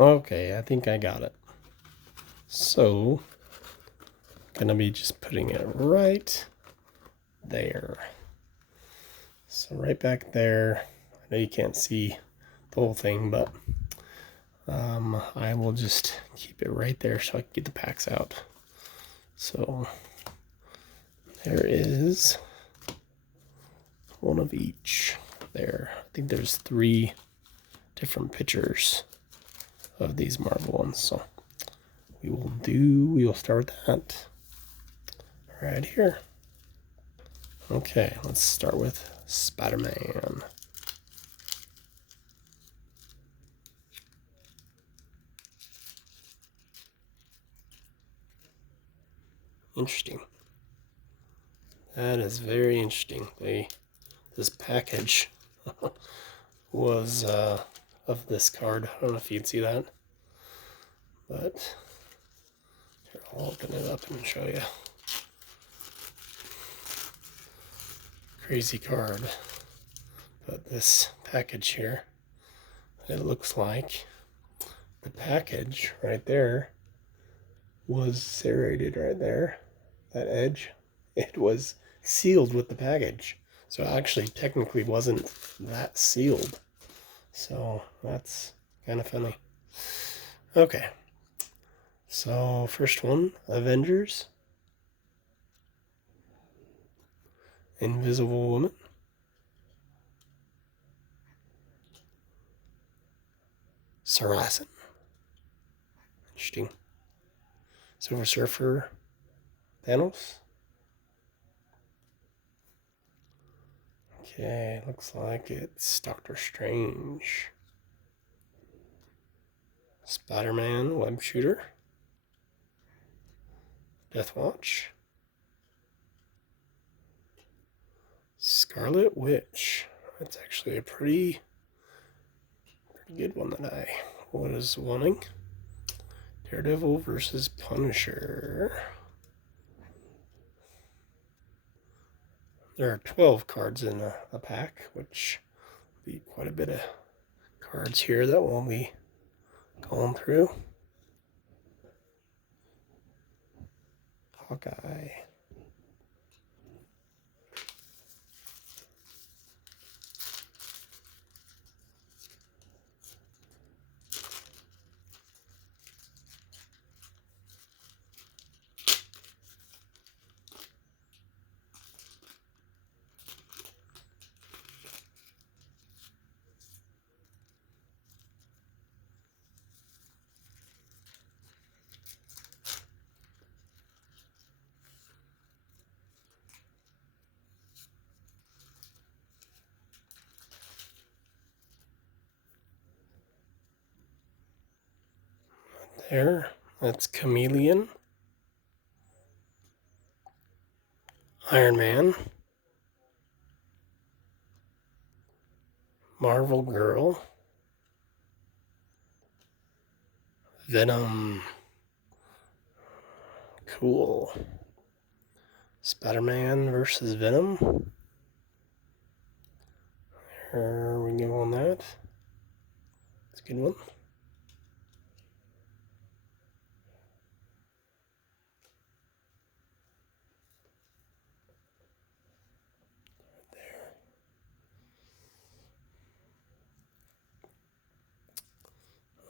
Okay, I think I got it. So, gonna be just putting it right there. So right back there. I know you can't see the whole thing, but I will just keep it right there so I can get the packs out. So there is one of each there. I think there's 3 different pictures of these Marvel ones. So we will start with that right here. Okay, let's start with Spider-Man. Interesting. That is very interesting. This package was of this card. I don't know if you can see that, but here, I'll open it up and show you. Crazy card. But this package here, it looks like the package right there was serrated right there. That edge, it was sealed with the package. So it actually technically wasn't that sealed. So that's kind of funny. Okay. So first one, Avengers. Invisible Woman. Saracen. Interesting. Silver Surfer. Thanos. Okay, looks like it's Doctor Strange. Spider-Man, Web Shooter. Deathwatch. Scarlet Witch. That's actually a pretty good one that I was wanting. Daredevil versus Punisher. There are 12 cards in a pack, which will be quite a bit of cards here that we'll be going through. Hawkeye. There, that's Chameleon. Iron Man. Marvel Girl. Venom. Cool. Spider-Man versus Venom. Here we go on that. It's a good one.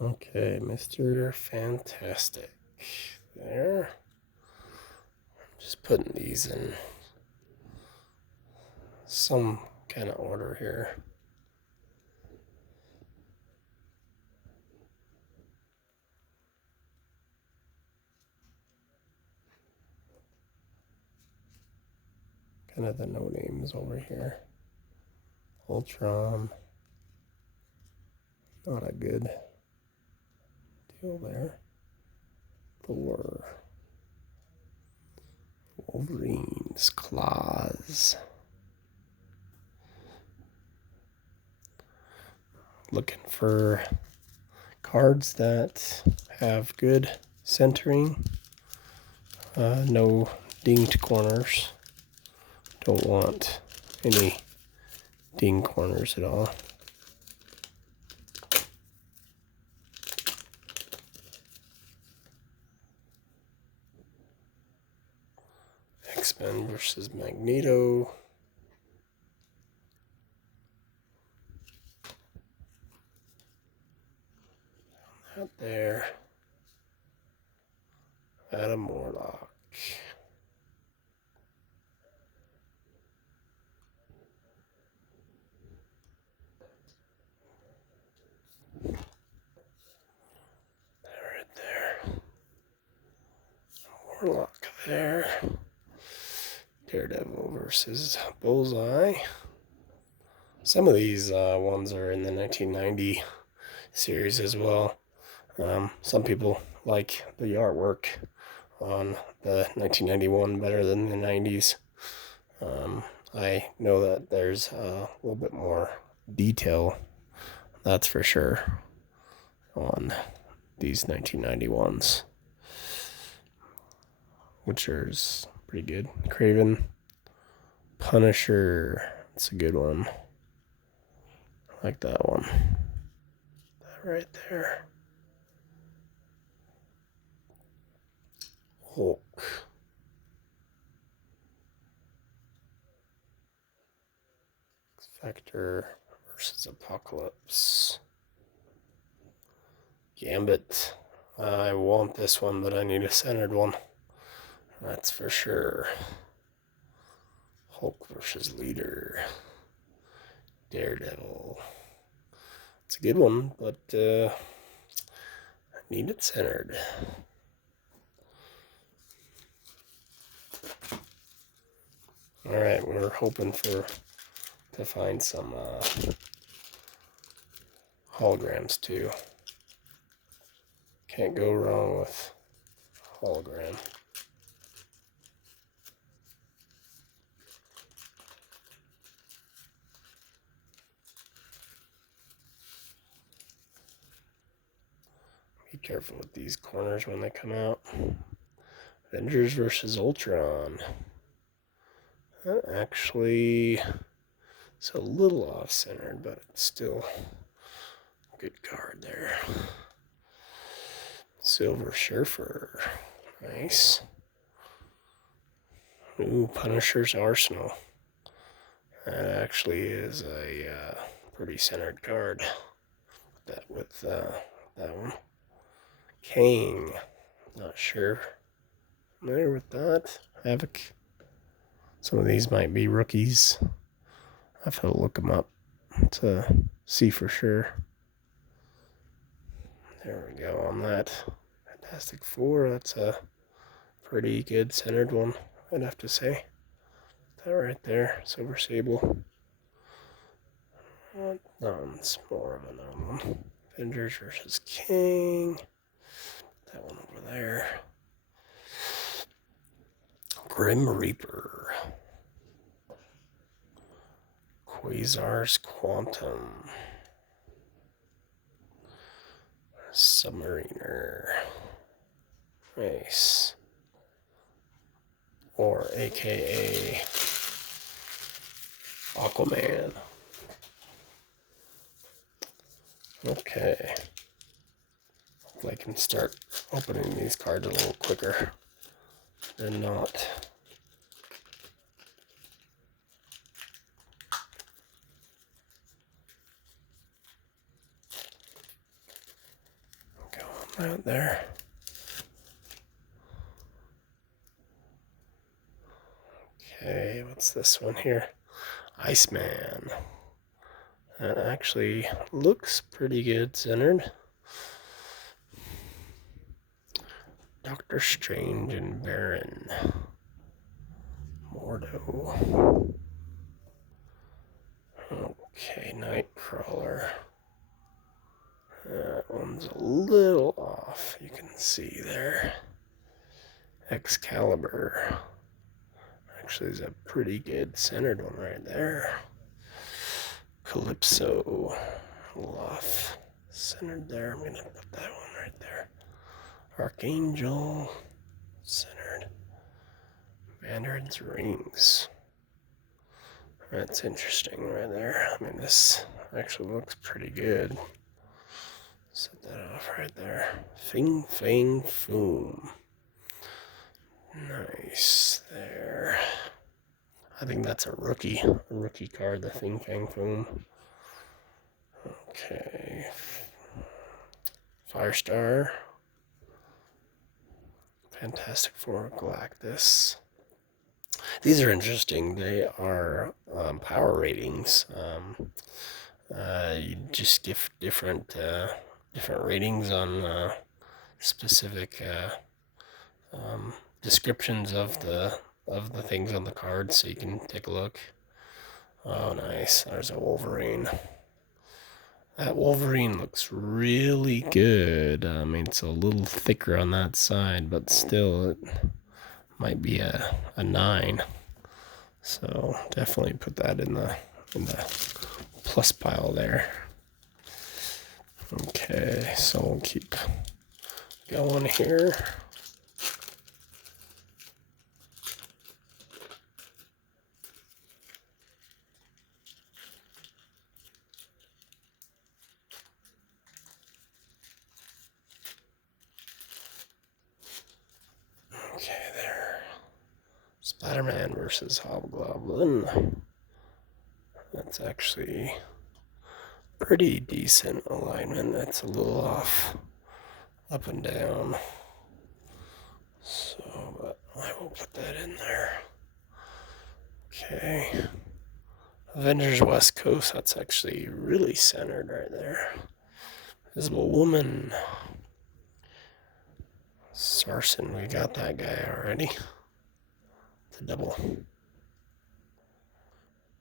Okay, Mr. Fantastic. There. Just putting these in some kind of order here. Kind of the no names over here. Ultron. Not a good deal there. Thor. Wolverine's claws. Looking for cards that have good centering. No dinged corners. Don't want any ding corners at all. X-Men versus Magneto. Out there. Adam Warlock. Right there. Warlock there. Daredevil versus Bullseye. Some of these ones are in the 1990 series as well. Some people like the artwork on the 1991 better than the 90s. I know that there's a little bit more detail, that's for sure, on these 1991s, which is pretty good. Craven, Punisher, that's a good one. I like that one. That right there. Hulk. Vector versus Apocalypse. Gambit. I want this one, but I need a centered one. That's for sure. Hulk versus Leader. Daredevil. It's a good one, but I need it centered. Alright, we're hoping to find some holograms too. Can't go wrong with hologram. Be careful with these corners when they come out. Avengers versus Ultron. That actually is a little off-centered, but it's still a good card there. Silver Surfer. Nice. Ooh, Punisher's Arsenal. That actually is a pretty centered card. With that one. Kang. Not sure. Familiar with that? Havoc. Some of these might be rookies. I have to look them up to see for sure. There we go on that. Fantastic Four. That's a pretty good centered one, I'd have to say. That right there. Silver Sable. That one's more of another one. Avengers versus King. That one over there. Grim Reaper. Quasar's Quantum. Submariner. Nice. Or AKA Aquaman. Okay. Hopefully I can start opening these cards a little quicker than not. Go on out there. Okay, what's this one here? Iceman. That actually looks pretty good centered. Doctor Strange and Baron. Mordo. Okay, Nightcrawler. That one's a little off, you can see there. Excalibur. Actually, is a pretty good centered one right there. Calypso. A little off centered there. I'm going to put that one right there. Archangel. Centered. Mandarin's rings. That's interesting right there. I mean, this actually looks pretty good. Set that off right there. Fing Fang Foom. Nice there. I think that's a rookie card, the Fin Fang Foom. Okay. Firestar. Fantastic Four, Galactus. These are interesting. They are power ratings. You just give different ratings on specific descriptions of the things on the card, so you can take a look. Oh, nice. There's a Wolverine. That Wolverine looks really good. I mean, it's a little thicker on that side, but still, it might be a 9. So definitely put that in the plus pile there. Okay, so we'll keep going here. Okay, there. Spiderman versus Hobgoblin. That's actually pretty decent alignment. It's a little off, up and down. So, but I will put that in there. Okay. Avengers West Coast, that's actually really centered right there. Invisible Woman. Sarson, we got that guy already. The double.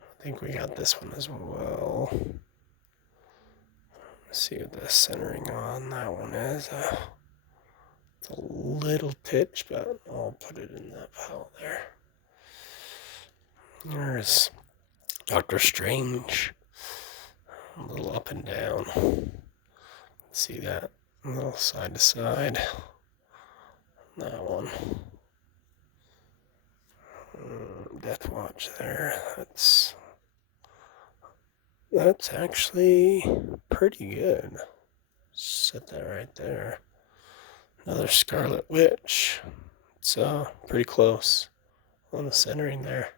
I think we got this one as well. Let's see what the centering on that one is. It's a little pitch, but I'll put it in that pile there. There's Doctor Strange. A little up and down. See that? A little side to side. That one. Death Watch there. That's actually pretty good. Set that right there. Another Scarlet Witch. It's pretty close on the centering there.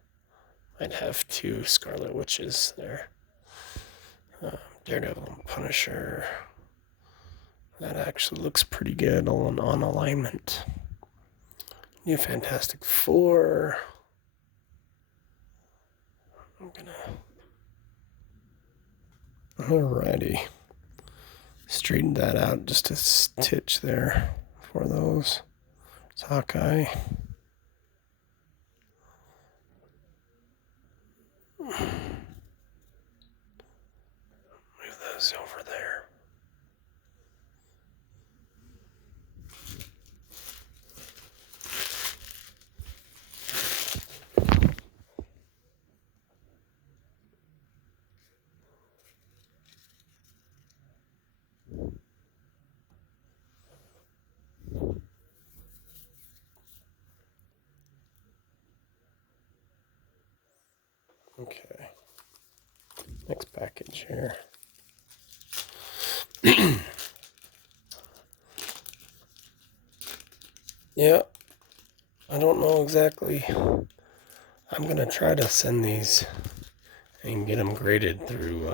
Might have 2 Scarlet Witches there. Daredevil and Punisher. That actually looks pretty good on alignment. New Fantastic Four. Alrighty. Straighten that out just a stitch there for those. It's Hawkeye. Move those over there. Okay. Next package here. Yeah, I don't know exactly. I'm going to try to send these and get them graded through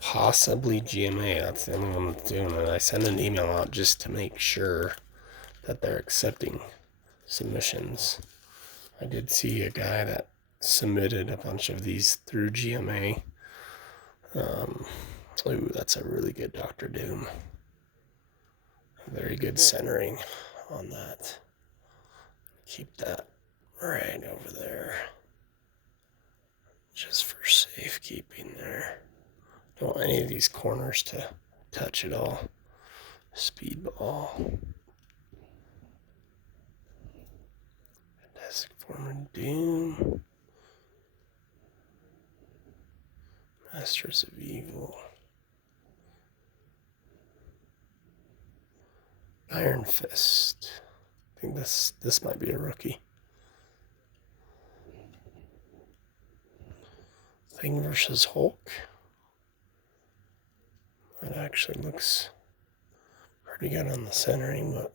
possibly GMA. That's the only one that's doing it. I send an email out just to make sure that they're accepting submissions. I did see a guy that submitted a bunch of these through GMA. Ooh, that's a really good Dr. Doom. Very good centering on that. Keep that right over there. Just for safekeeping there. Don't want any of these corners to touch at all. Speedball. Fantastic Former Doom. Masters of Evil. Iron Fist. I think this might be a rookie. Thing versus Hulk. That actually looks pretty good on the centering, but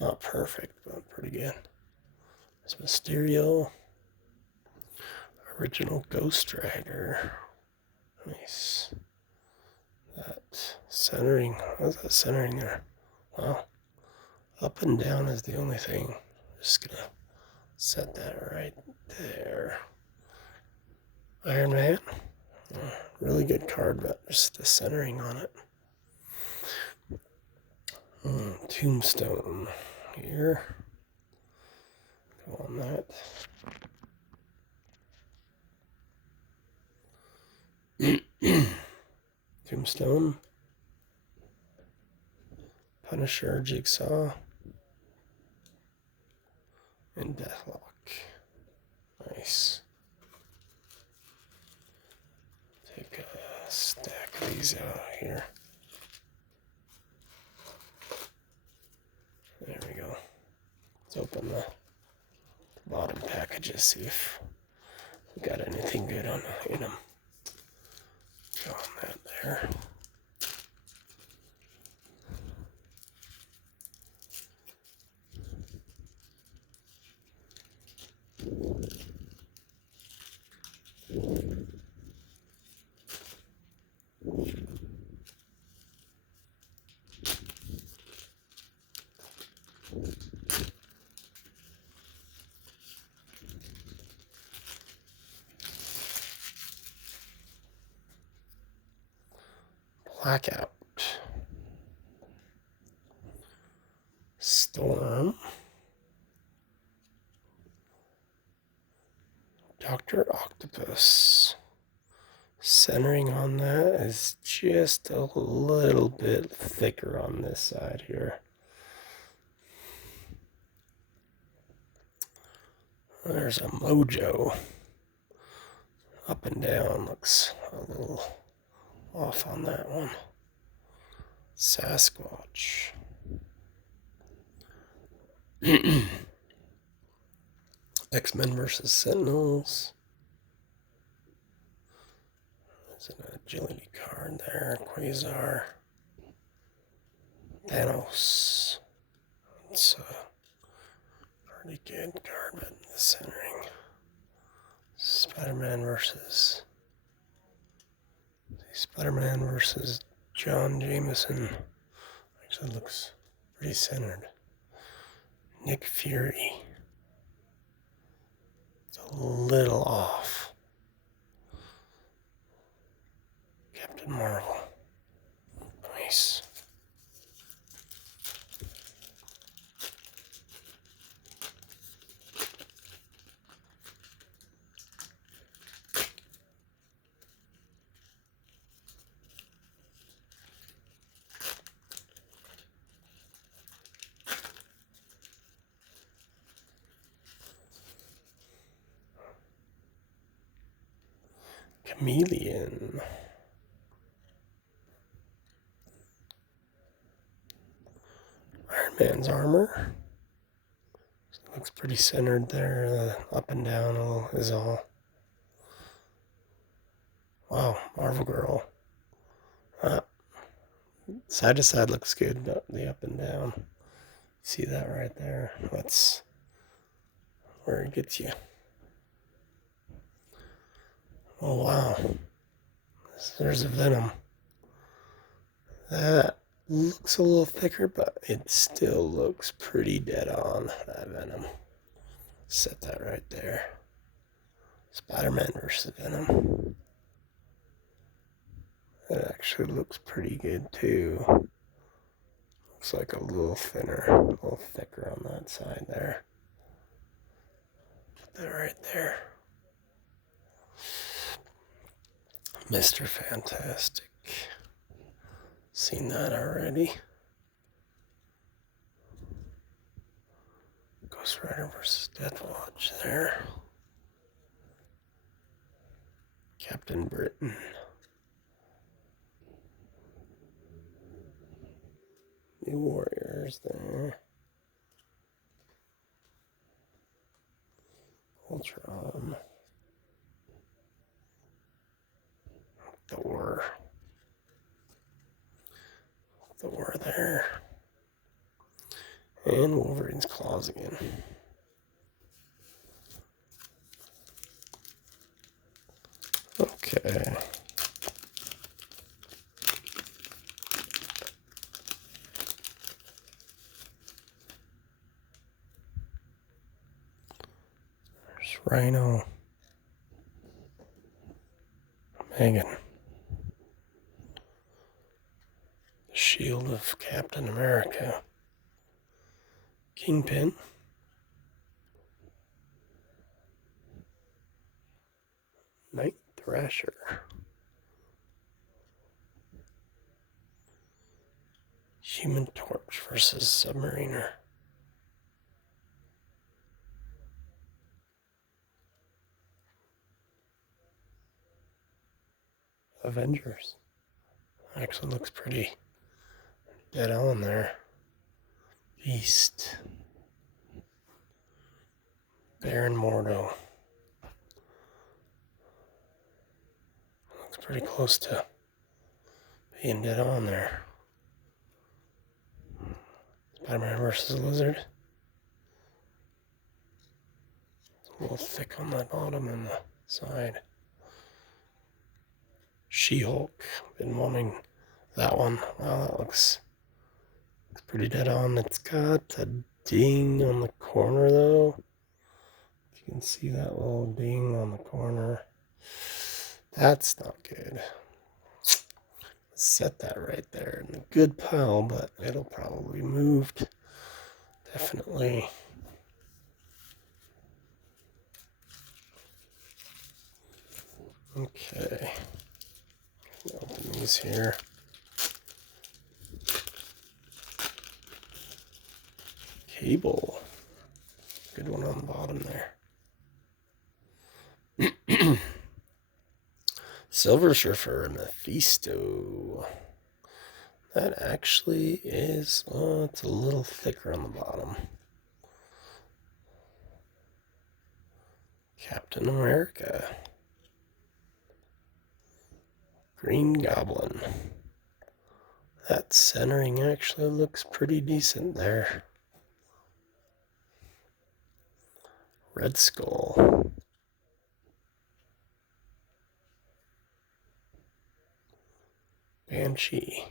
Not perfect, but pretty good. There's Mysterio. Original Ghost Rider. Nice. That centering. How's that centering there? Wow. Up and down is the only thing. Just gonna set that right there. Iron Man. Really good card, but just the centering on it. Tombstone here. Go on that. Tombstone. Punisher, Jigsaw. And Deathlock. Nice. Take a stack of these out here. There we go. Let's open the bottom packages, see if we got anything good in them. Go on that there. Blackout. Storm. Dr. Octopus. Centering on that is just a little bit thicker on this side here. There's a Mojo. Up and down looks a little off on that one. Sasquatch. X-Men versus Sentinels. There's an agility card there. Quasar. Thanos. It's a pretty good card, but the centering. Spiderman versus John Jameson. Actually looks pretty centered. Nick Fury. It's a little off. Captain Marvel. Nice. Chameleon. Iron Man's armor. Looks pretty centered there. Up and down is all. Wow, Marvel Girl. Side to side looks good, but the up and down. See that right there? That's where it gets you. Oh wow. There's a Venom. That looks a little thicker, but it still looks pretty dead on, that Venom. Set that right there. Spider-Man versus Venom. That actually looks pretty good too. Looks like a little thinner, a little thicker on that side there. Put that right there. Mr. Fantastic. Seen that already. Ghost Rider versus Deathwatch there. Captain Britain. New Warriors there. Ultron. Thor there. And Wolverine's claws again. Okay. There's Rhino. Megan. The shield of Captain America. Kingpin. Night Thrasher. Human Torch versus Submariner. Avengers. Actually looks pretty dead on there. Beast. Baron Mordo. Looks pretty close to being dead on there. Spiderman versus Lizard. It's a little thick on that bottom and the side. She-Hulk. Been wanting that one. Wow, that looks pretty dead on. It's got a ding on the corner though. If you can see that little ding on the corner. That's not good. Set that right there in a good pile, but it'll probably be moved. Definitely. Okay. Open these here. Cable. Good one on the bottom there. Silver Surfer and Mephisto. That actually is, it's a little thicker on the bottom. Captain America. Green Goblin. That centering actually looks pretty decent there. Red Skull. Banshee.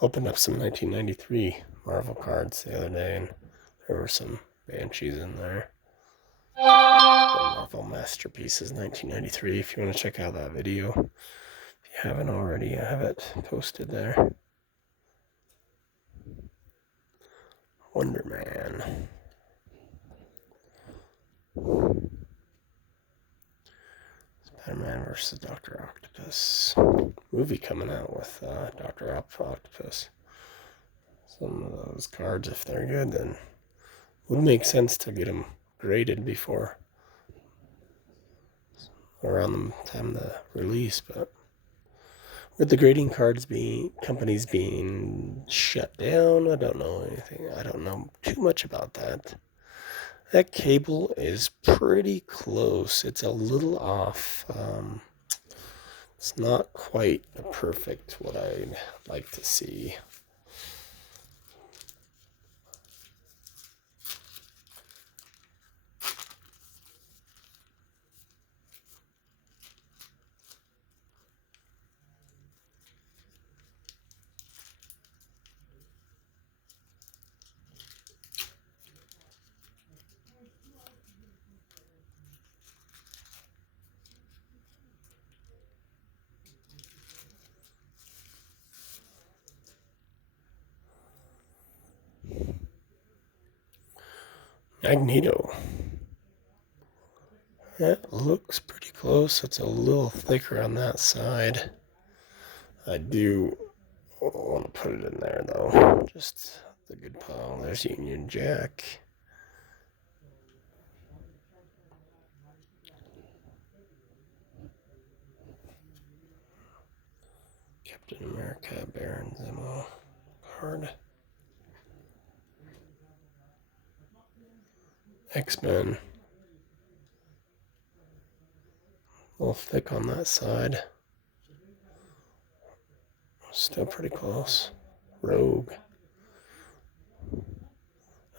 Opened up some 1993 Marvel cards the other day, and there were some Banshees in there. The Marvel Masterpieces 1993, if you want to check out that video. If you haven't already, I have it posted there. Wonder Man. Spider-Man versus Dr. Octopus. Movie coming out with Dr. Octopus. Some of those cards, if they're good, then would make sense to get them graded before around the time of the release, but with the grading cards companies being shut down, I don't know anything. I don't know too much about that. That cable is pretty close. It's a little off. It's not quite perfect what I'd like to see. Magneto. That looks pretty close. It's a little thicker on that side. I do want to put it in there though. Just the good pile. There's Union Jack. Captain America, Baron Zemo card. X-Men. A little thick on that side. Still pretty close. Rogue.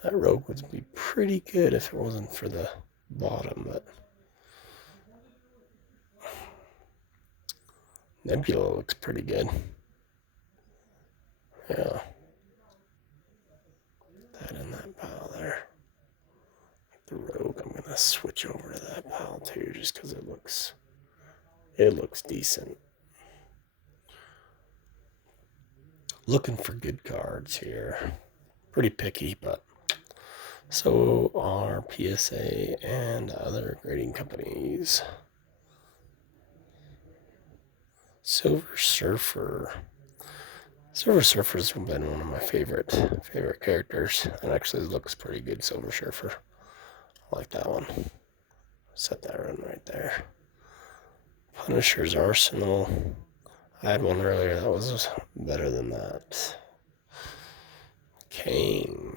That rogue would be pretty good if it wasn't for the bottom, but Nebula looks pretty good. Yeah. That in that pile there. The rogue, I'm gonna switch over to that pile too, just because it looks decent. Looking for good cards here. Pretty picky, but so are PSA and other grading companies. Silver Surfer. Silver Surfer's been one of my favorite characters. It actually looks pretty good, Silver Surfer. I like that one. Set that one right there. Punisher's Arsenal. I had one earlier that was better than that. King.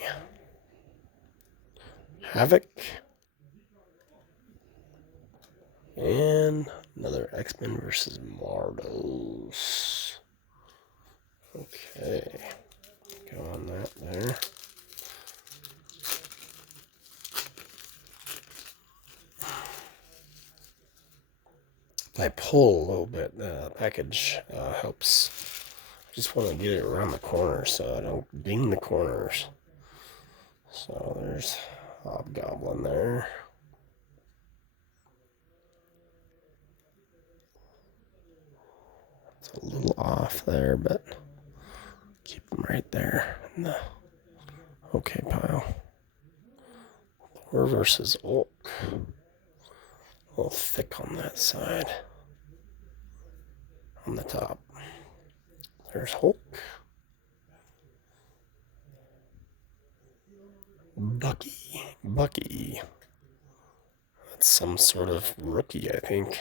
Havoc. And another X-Men versus Mordos. Okay. Go on that there. If I pull a little bit, the package helps. I just want to get it around the corner so I don't ding the corners. So there's Hobgoblin there. It's a little off there, but keep them right there in the okay pile. Thor versus Hulk. A little thick on that side. On the top. There's Hulk. Bucky. That's some sort of rookie, I think.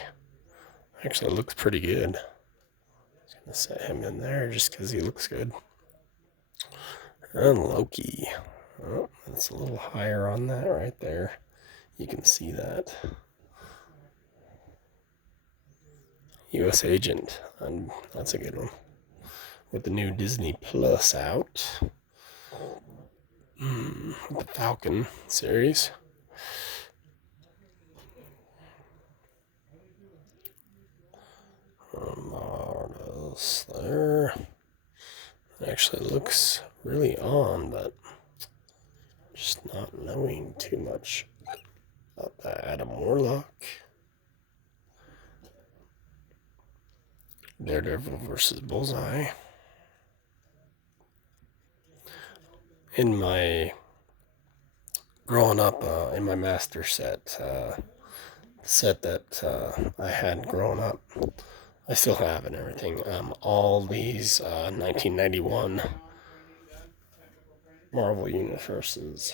Actually, looks pretty good. I'm gonna set him in there just because he looks good. And Loki. Oh, that's a little higher on that right there. You can see that. U.S. Agent. That's a good one. With the new Disney Plus out. The Falcon series. Models there. It actually looks really on, but just not knowing too much about that. Adam Warlock. Daredevil versus Bullseye. In my growing up, in my master set that I had growing up, I still have and everything. All these 1991 Marvel Universes.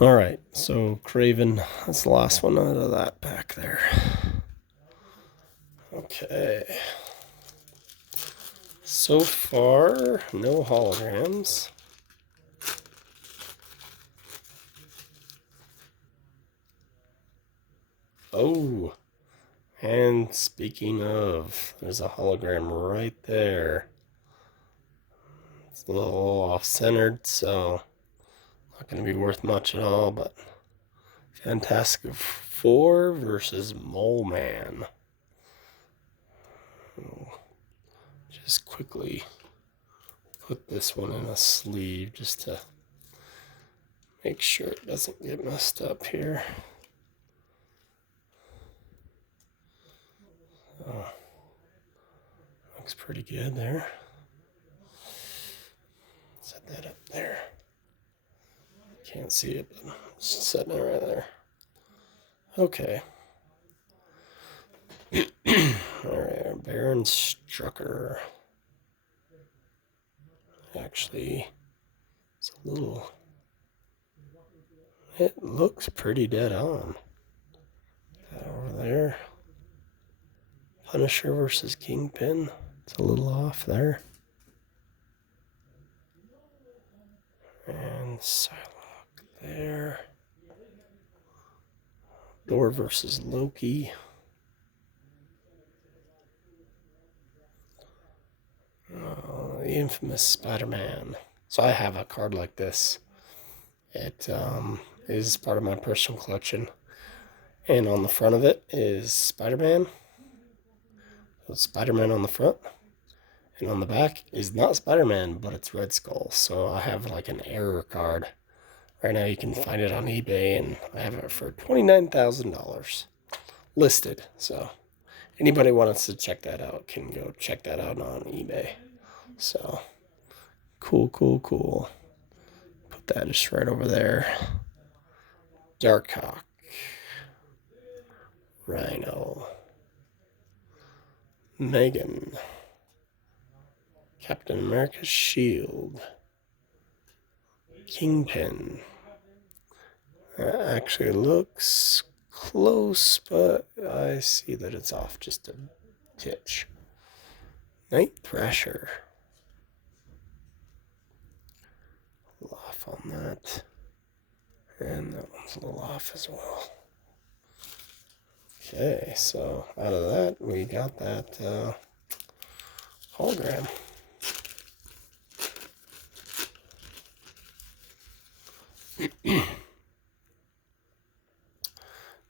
Alright, so Craven, that's the last one out of that pack there. Okay. So far, no holograms. Oh, and speaking of, there's a hologram right there. It's a little off-centered, so not going to be worth much at all, but Fantastic Four versus Mole Man. Just quickly put this one in a sleeve just to make sure it doesn't get messed up here. Looks pretty good there. Set that up there. Can't see it, but just setting it right there. Okay. Alright, Baron Strucker. Actually, it's a little... It looks pretty dead on. That over there. Punisher versus Kingpin. It's a little off there. And Psylocke there. Thor versus Loki. The infamous Spiderman. So I have a card like this. It is part of my personal collection. And on the front of it is Spider-Man. So Spider-Man on the front. And on the back is not Spider-Man, but it's Red Skull. So I have like an error card. Right now you can find it on eBay, and I have it for $29,000 listed. So anybody wants to check that out can go check that out on eBay. So cool, cool, cool. Put that just right over there. Darkhawk. Rhino. Megan. Captain America's shield. Kingpin. That actually looks close, but I see that it's off just a titch. Night Thrasher. A little off on that. And that one's a little off as well. Okay, so out of that, we got that hologram.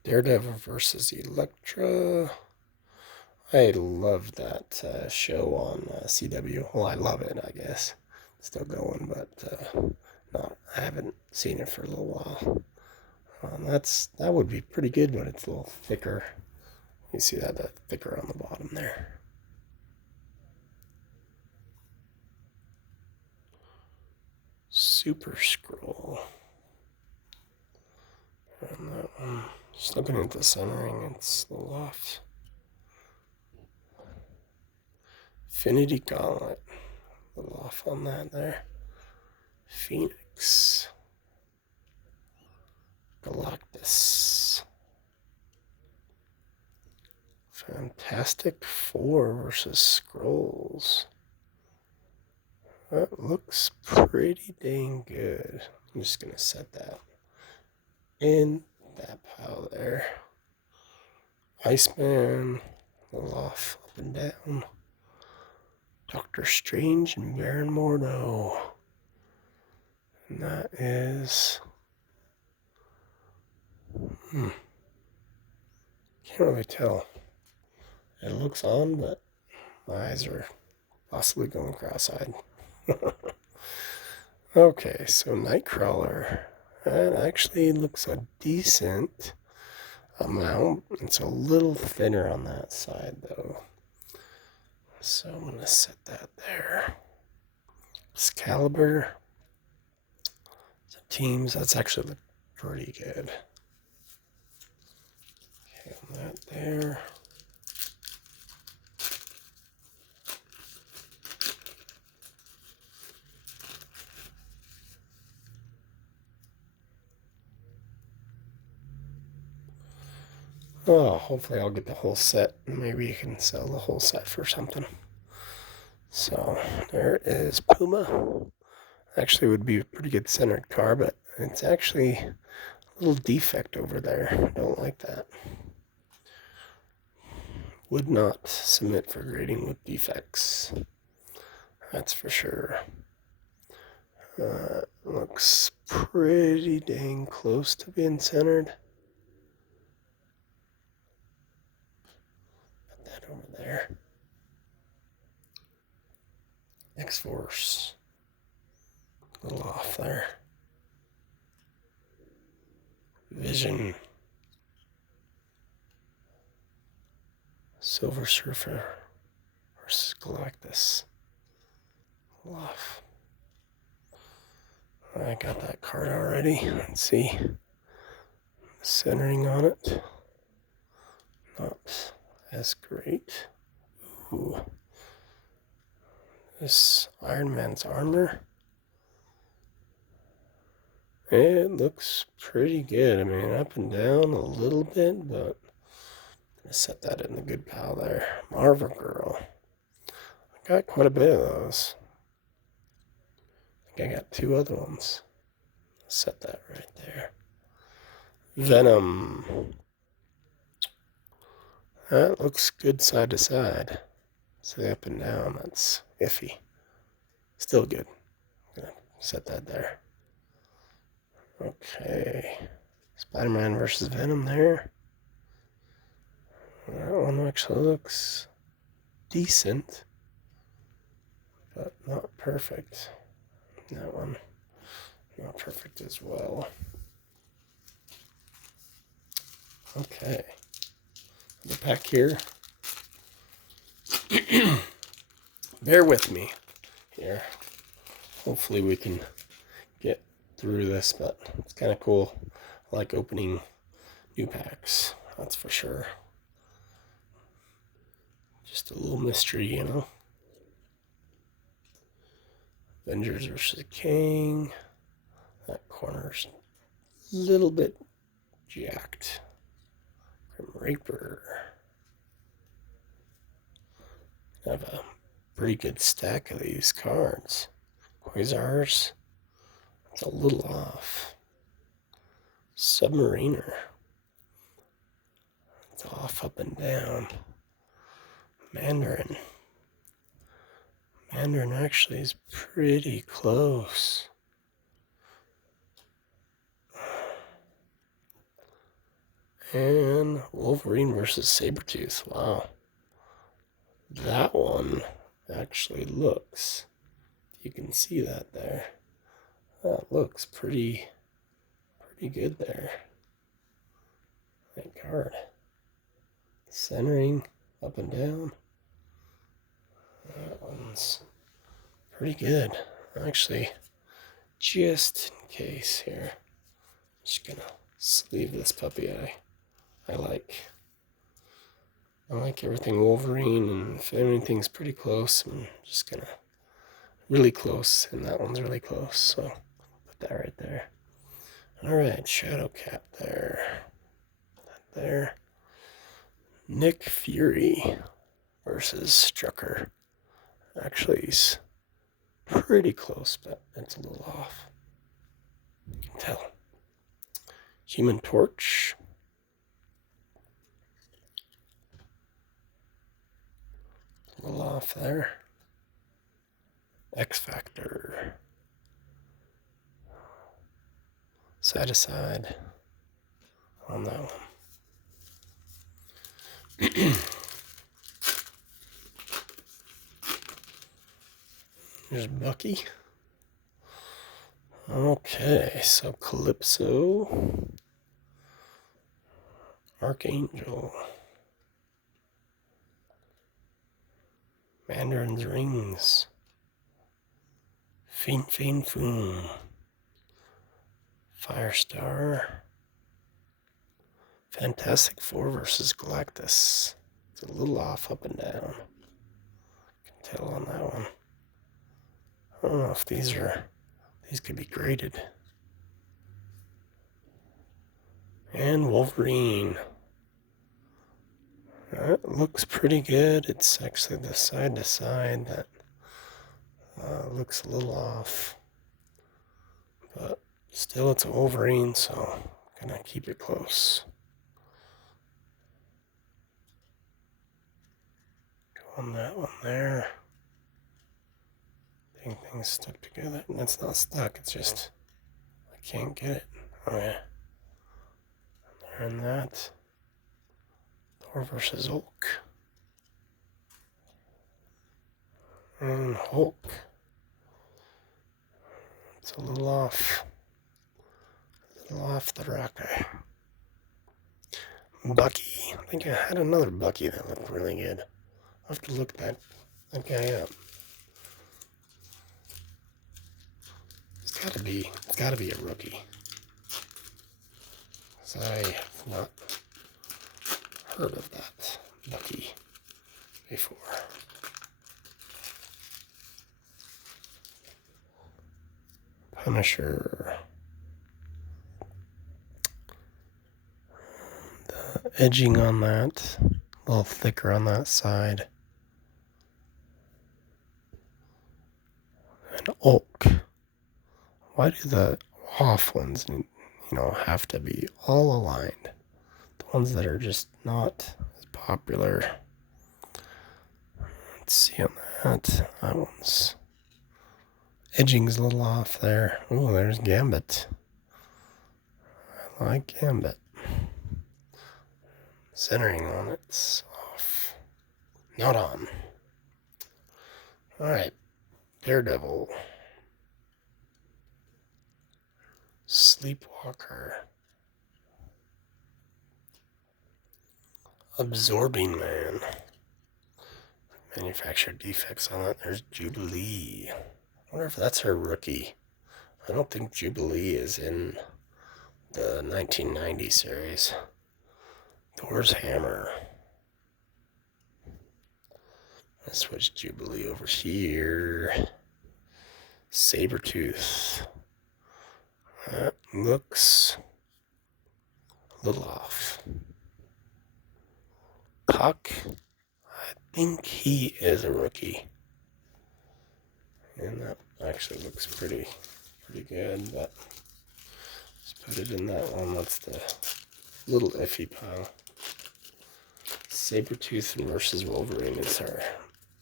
Daredevil versus Electra. I love that show on CW. Well, I love it, I guess. It's still going, but I haven't seen it for a little while. That would be pretty good when it's a little thicker. You see that thicker on the bottom there. Super Scroll. And that one, just looking at the centering, it's a little off. Infinity Gauntlet. A little off on that there. Phoenix. Galactus. Fantastic Four versus Skrulls. That looks pretty dang good. I'm just going to set that in that pile there. Iceman. A little off, up and down. Doctor Strange and Baron Mordo. And that is... can't really tell. It looks on, but my eyes are possibly going cross-eyed. Okay, so Nightcrawler. That actually looks a decent amount. It's a little thinner on that side, though. So I'm going to set that there. Excalibur. The teams, that's actually look pretty good. Okay, on that there. Oh, hopefully I'll get the whole set. Maybe you can sell the whole set for something. So there is Puma. Actually would be a pretty good centered car, but it's actually a little defect over there. Don't like that. Would not submit for grading with defects. That's for sure. Looks pretty dang close to being centered. Put that over there. X-Force. A little off there. Vision. Silver Surfer versus Galactus. A little off. I got that card already. Let's see. Centering on it. Not as great. Ooh. This Iron Man's armor. It looks pretty good. I mean, up and down a little bit, but I'm going to set that in the good pile there. Marvel Girl. I got quite a bit of those. I think I got 2 other ones. Set that right there. Venom. That looks good side to side. So up and down, that's iffy. Still good. I'm going to set that there. Okay. Spiderman versus Venom there. That one actually looks decent, but not perfect. That one, not perfect as well. Okay. The pack here. Bear with me here. Hopefully we can get through this, but it's kind of cool. I like opening new packs, that's for sure. Just a little mystery, you know. Avengers versus King. That corner's a little bit jacked. Grim Reaper. I have a pretty good stack of these cards. Quasars. It's a little off. Submariner. It's off, up, and down. Mandarin. Mandarin actually is pretty close. And Wolverine versus Sabertooth. Wow. That one actually looks, you can see that there. That looks pretty good there. That card. Centering, up and down. That one's pretty good. Actually, just in case here, I'm just gonna sleeve this puppy. I like everything Wolverine, and if anything's pretty close, I'm just gonna really close, and that one's really close, so put that right there. Alright, Shadow Cat there. That there. Nick Fury versus Strucker. Actually, he's pretty close, but it's a little off. You can tell. Human Torch. A little off there. X Factor. Side to side on that one. There's Bucky. Okay, so Calypso. Archangel. Mandarin's Rings. Fin Fin Foom. Firestar. Fantastic Four versus Galactus. It's a little off, up and down. You can tell on that one. I don't know if these could be graded. And Wolverine. That looks pretty good. It's actually the side to side that looks a little off. But still, it's a Wolverine, so I'm gonna keep it close. Go on that one there. I think things stuck together. And it's not stuck, it's just I can't get it. Oh yeah. And that. Thor versus Hulk. And Hulk. It's a little off. A little off the rocker. Bucky. I think I had another Bucky that looked really good. I'll have to look that guy up. It's gotta be a rookie. 'Cause I have not heard of that Bucky before. Punisher. The edging on that, a little thicker on that side. And Hulk. Why do the off ones, have to be all aligned? The ones that are just not as popular. Let's see on that. That one's edging's a little off there. Oh, there's Gambit. I like Gambit. Centering on it's off. Not on. Alright. Daredevil. Sleepwalker. Absorbing Man. Manufacturer defects on that. There's Jubilee. I wonder if that's her rookie. I don't think Jubilee is in the 1990 series. Thor's Hammer. Let's switch Jubilee over here. Sabertooth. That looks a little off. Puck. I think he is a rookie. And that actually looks pretty good, but let's put it in that one. That's the little iffy pile. Sabretooth versus Wolverine is our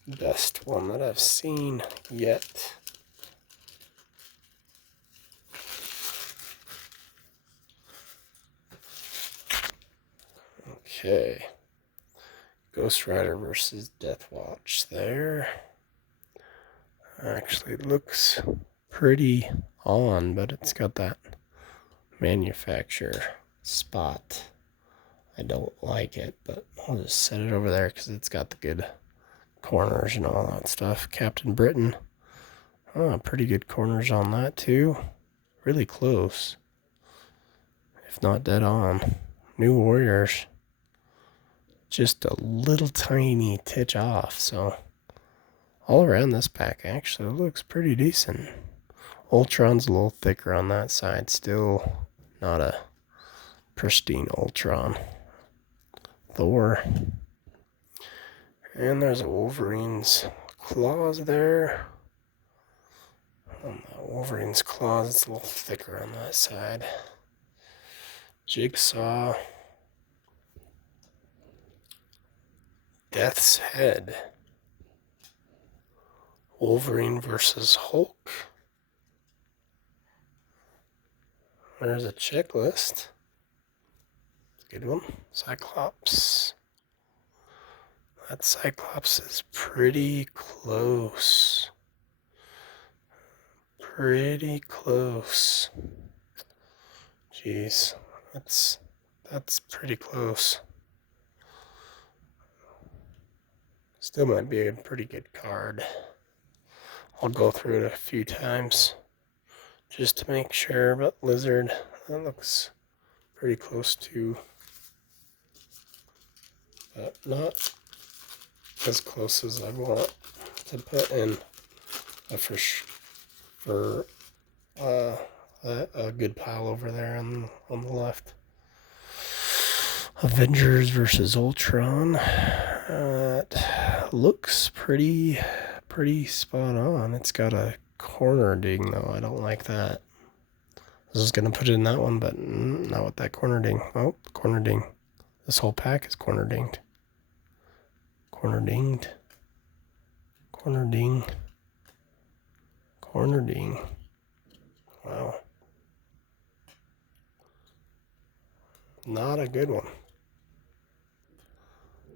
best one that I've seen yet. Okay. Ghost Rider versus Deathwatch there. Actually looks pretty on, but it's got that manufacturer spot. I don't like it, but I'll just set it over there because it's got the good corners and all that stuff. Captain Britain. Oh, pretty good corners on that too. Really close. If not dead on. New Warriors. Just a little tiny titch off, so all around this pack actually looks pretty decent. Ultron's a little thicker on that side. Still not a pristine Ultron. Thor. And there's a Wolverine's claws there. Wolverine's claws, it's a little thicker on that side. Jigsaw. Death's Head. Wolverine versus Hulk. There's a checklist. Good one. Cyclops. That Cyclops is pretty close. Pretty close. Jeez. That's pretty close. Still might be a pretty good card. I'll go through it a few times just to make sure, but Lizard, that looks pretty close to, but not as close as I want to put in for a good pile over there on the left. Avengers versus Ultron. That looks pretty spot on. It's got a corner ding though. I don't like that. I was gonna put it in that one, but not with that corner ding. Oh, corner ding. This whole pack is corner dinged. Corner dinged. Corner ding. Corner ding. Wow. Not a good one.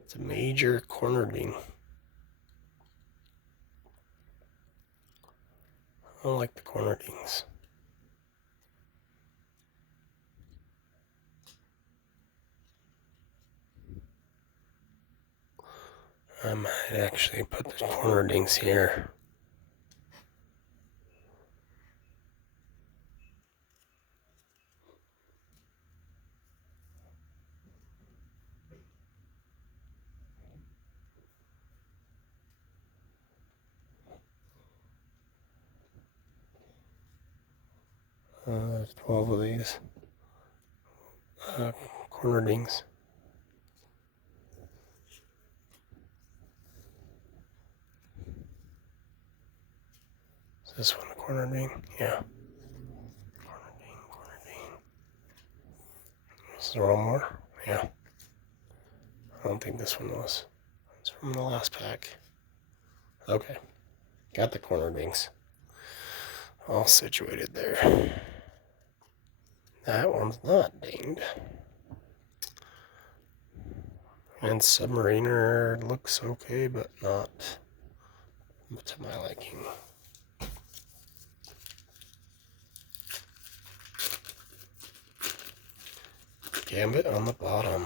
It's a major corner ding. I don't like the corner dings. I might actually put the corner dings here. There's 12 of these corner dings. Is this one a corner ding? Yeah. Corner ding, corner ding. Is there one more? Yeah. I don't think this one was. It's from the last pack. Okay. Got the corner dings. all situated there. That one's not dinged. And Submariner looks okay, but not to my liking. Gambit on the bottom.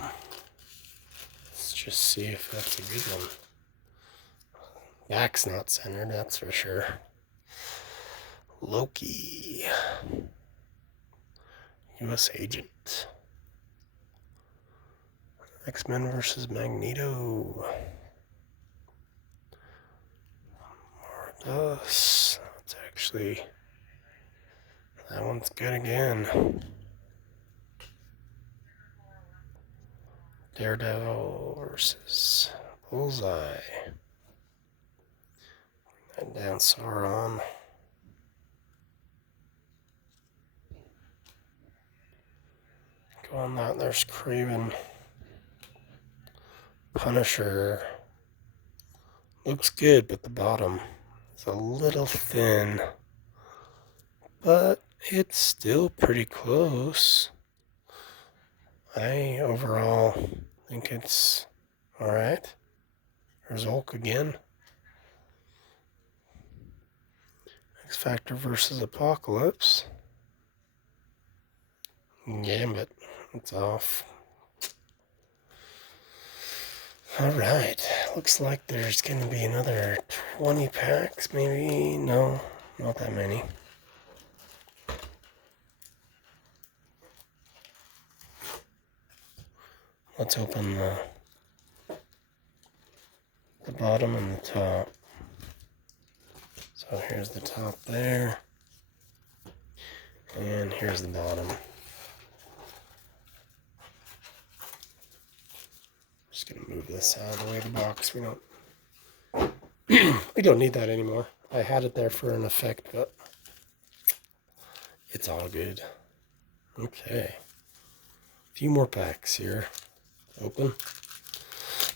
Let's just see if that's a good one. Back's not centered, that's for sure. Loki. U.S. Agent. X-Men versus Magneto. Mordo. That's actually... that one's good again. Daredevil versus Bullseye. And down Sauron. Go on that, there's Kraven. Punisher. Looks good, but the bottom is a little thin. But it's still pretty close. I overall think it's alright. There's Hulk again. X-Factor versus Apocalypse. Gambit. It's off. Alright. Looks like there's going to be another 20 packs, maybe. No, not that many. Let's open the bottom and the top. So here's the top there. And here's the bottom. Just gonna move this out of the way of the box. We don't need that anymore. I had it there for an effect, but it's all good. Okay. A few more packs here. Open.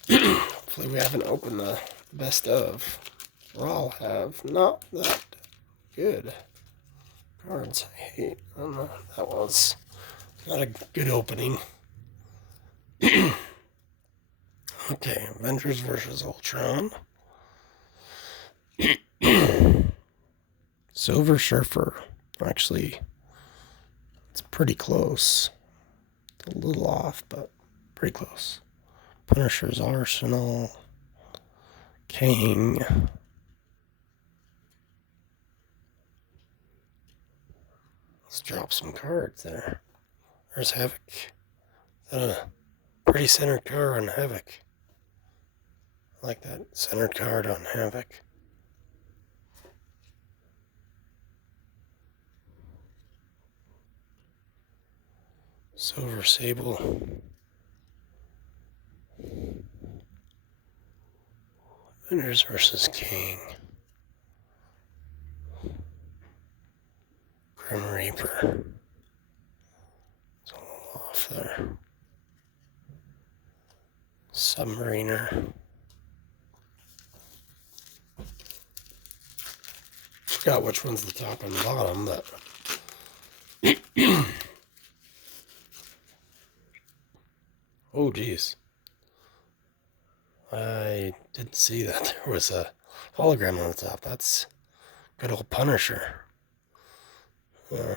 Hopefully we haven't opened the best of. Raw have not that good cards. I hate. I don't know. That was not a good opening. Okay, Avengers versus Ultron. Silver Surfer. Actually, it's pretty close. It's a little off, but pretty close. Punisher's Arsenal. King. Let's drop some cards there. There's Havoc. Is that a pretty centered card on Havoc? I like that centered card on Havoc. Silver Sable. Avengers versus King. Grim Reaper. It's a little off there. Submariner. Forgot which one's the top and the bottom, but oh geez. I didn't see that there was a hologram on the top. That's good old Punisher. I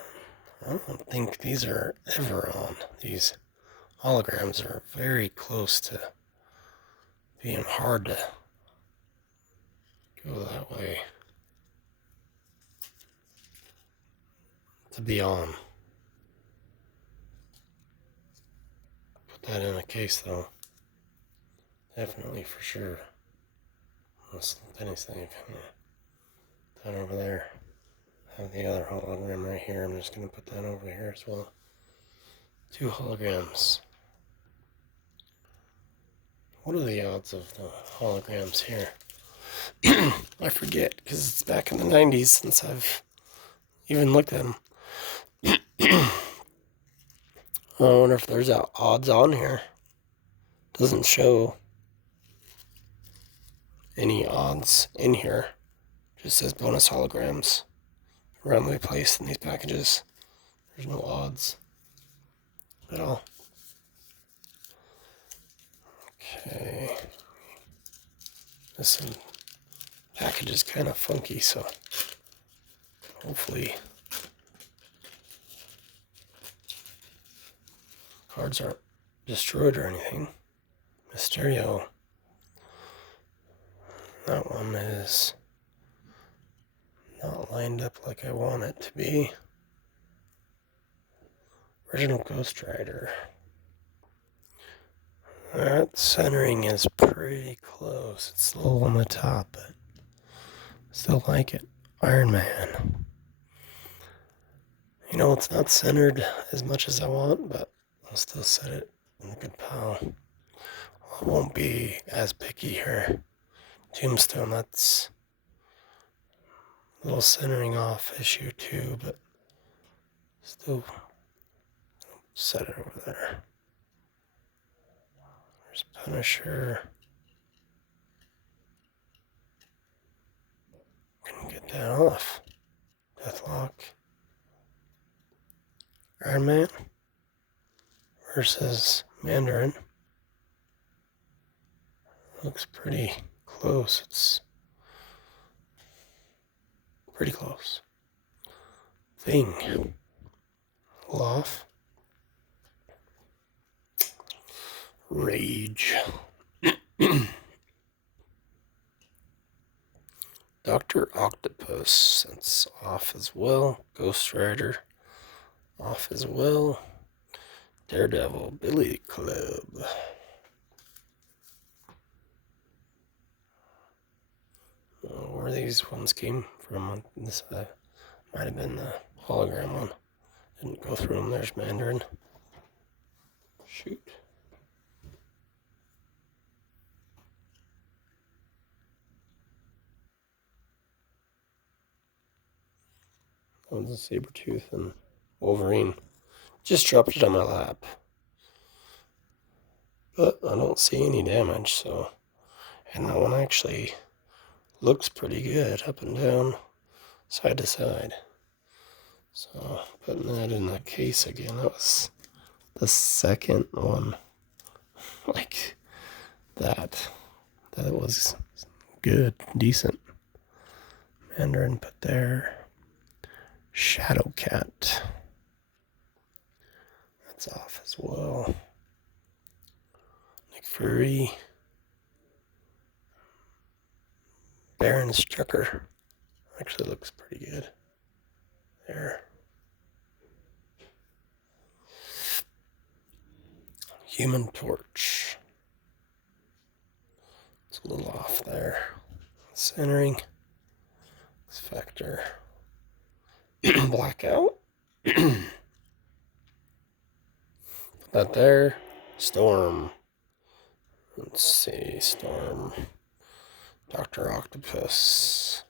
don't think these are ever on. These holograms are very close to being hard to go that way. To be on. Put that in a case though. Definitely for sure. Unless anything. That over there. I have the other hologram right here. I'm just going to put that over here as well. 2 holograms. What are the odds of the holograms here? I forget because it's back in the 90s since I've even looked at them. I wonder if there's odds on here. Doesn't show any odds in here. Just says bonus holograms randomly placed in these packages. There's no odds at all. Okay. This package is kind of funky, so hopefully cards aren't destroyed or anything. Mysterio. That one is not lined up like I want it to be. Original Ghost Rider. That centering is pretty close. It's a little on the top, but still like it. Iron Man. You know, it's not centered as much as I want, but I'll still set it in a good pile. I won't be as picky here. Tombstone, that's a little centering off issue too, but still set it over there. There's Punisher. Couldn't get that off. Deathlock. Iron Man versus Mandarin. Looks pretty close. It's pretty close. Thing. Off. Rage. Dr. Octopus, that's off as well. Ghost Rider, off as well. Daredevil, Billy Club. Where these ones came from, this might have been the hologram one. Didn't go through them. There's Mandarin. Shoot. That one's a Sabertooth and Wolverine. Just dropped it on my lap. But I don't see any damage, so. And that one actually looks pretty good up and down, side to side. So putting that in the case again, that was the second one like that. That was good, decent. Mandarin put there. Shadow Cat. That's off as well. Nick Fury. Baron Strucker. Actually looks pretty good. There. Human Torch. It's a little off there. Centering. Factor. Blackout. Put that there. Storm. Let's see. Storm. Dr. Octopus.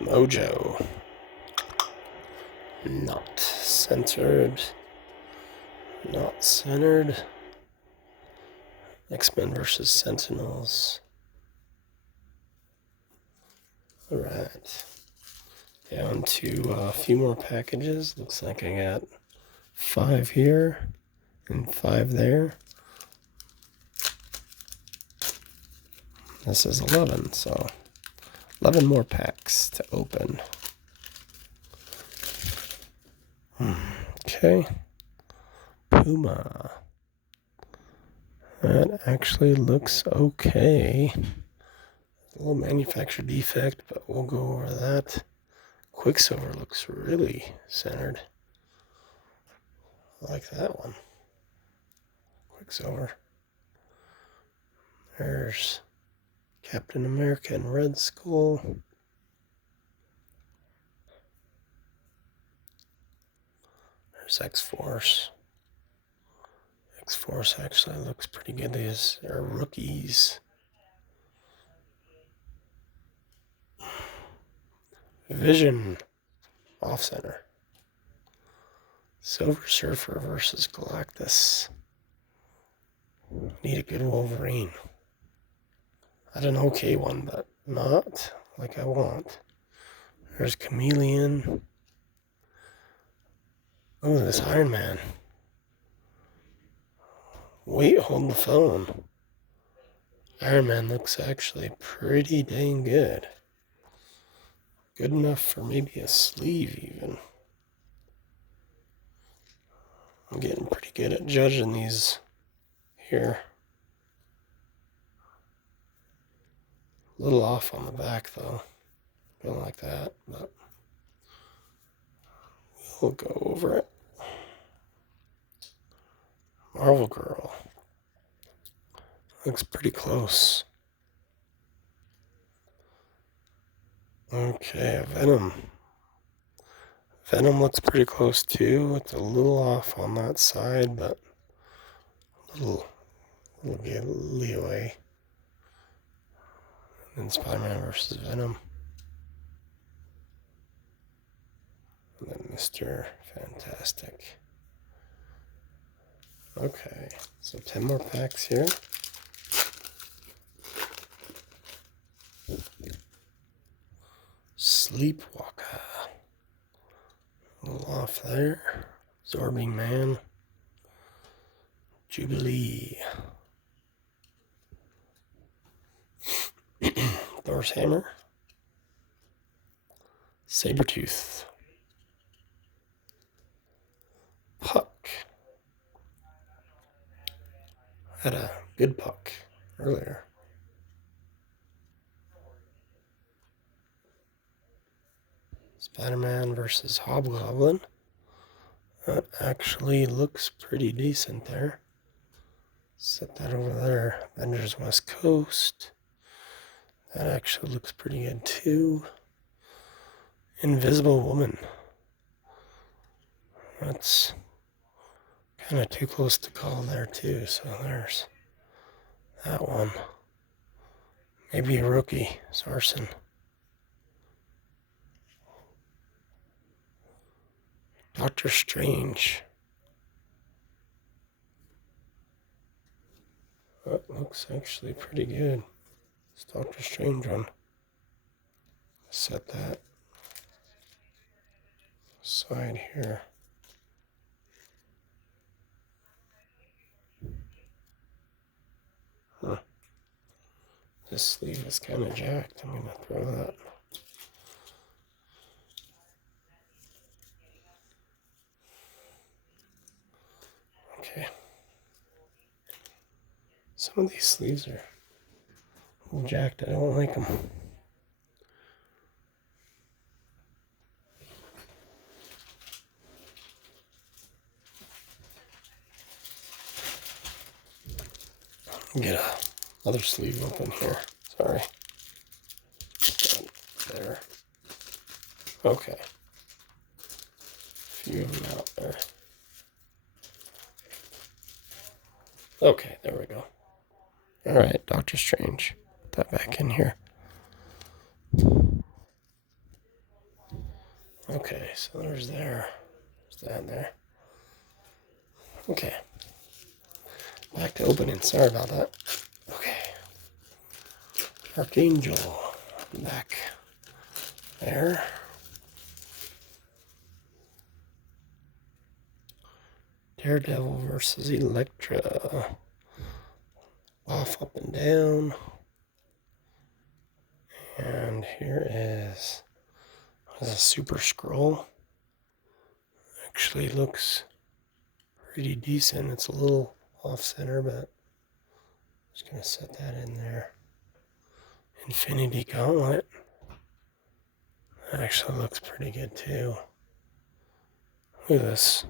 Mojo. Not centered. Not centered. X-Men versus Sentinels. Alright. Down to a few more packages. Looks like I got 5 here and 5 there. This is 11, so 11 more packs to open. Okay. Puma. That actually looks okay. A little manufacturer defect, but we'll go over that. Quicksilver looks really centered. I like that one. Quicksilver. There's Captain America and Red Skull. There's X-Force. X-Force actually looks pretty good. These are rookies. Vision. Off-center. Silver Surfer versus Galactus. Need a good Wolverine. I had an okay one, but not like I want. There's Chameleon. Oh, this Iron Man. Wait, hold the phone. Iron Man looks actually pretty dang good. Good enough for maybe a sleeve even. I'm getting pretty good at judging these here. A little off on the back though. Don't like that, but we'll go over it. Marvel Girl. Looks pretty close. Okay, Venom. Venom looks pretty close too. It's a little off on that side, but a little leeway. And then Spiderman versus Venom. And then Mr. Fantastic. Okay, so 10 more packs here. Sleepwalker. A little off there. Absorbing Man. Jubilee. Thor's Hammer. Sabertooth. Puck. Had a good Puck earlier. Spider-Man versus Hobgoblin. That actually looks pretty decent there. Set that over there. Avengers West Coast. That actually looks pretty good too. Invisible Woman. That's kind of too close to call there too, so there's that one. Maybe a rookie, Sarson. Doctor Strange. That looks actually pretty good. It's Doctor Strange one. Set that aside here. Huh. This sleeve is kind of jacked. I'm going to throw that. Okay. Some of these sleeves are a little jacked. I don't like them. Get another sleeve open here. Sorry. There. Okay. A few of them out there. Okay, there we go. All right, Doctor Strange. Put that back in here. Okay, so there's there. There's that there. Okay. Back to opening. Sorry about that. Okay. Archangel. Back there. Daredevil versus Electra. Off, up, and down. And here is a super scroll. Actually looks pretty decent. It's a little off center, but I'm just going to set that in there. Infinity Gauntlet. That actually looks pretty good too. Look at this.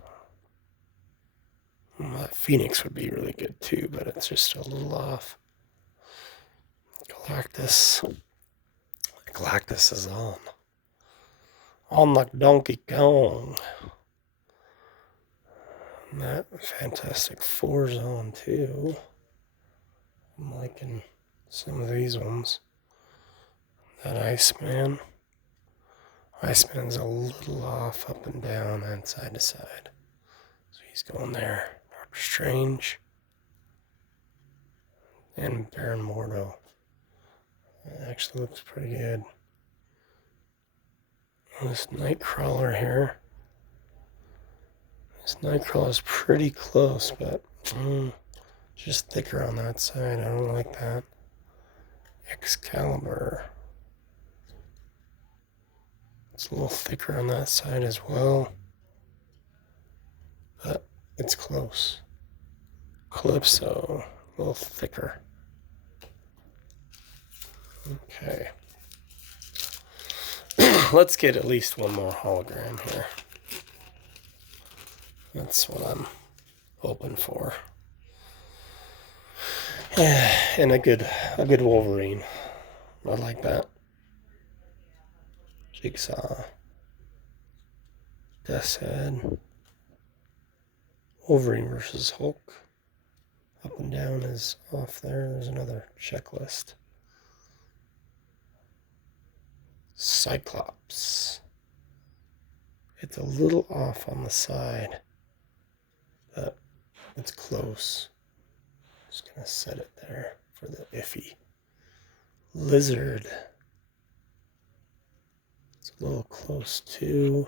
Well, Phoenix would be really good too, but it's just a little off. Galactus. Galactus is on. On like Donkey Kong. And that Fantastic Four's on too. I'm liking some of these ones. That Iceman. Iceman's a little off, up and down, and side to side. So he's going there. Doctor Strange. And Baron Mordo. It actually looks pretty good. This Nightcrawler here. This Nightcrawler is pretty close, but just thicker on that side. I don't like that. Excalibur. It's a little thicker on that side as well, but it's close. Calypso, a little thicker. Okay. Let's get at least one more hologram here. That's what I'm hoping for. And a good Wolverine. I like that. Jigsaw. Death's Head. Wolverine versus Hulk. Up and down is off there. There's another checklist. Cyclops. It's a little off on the side, but it's close. Just gonna set it there for the iffy. Lizard. It's a little close too.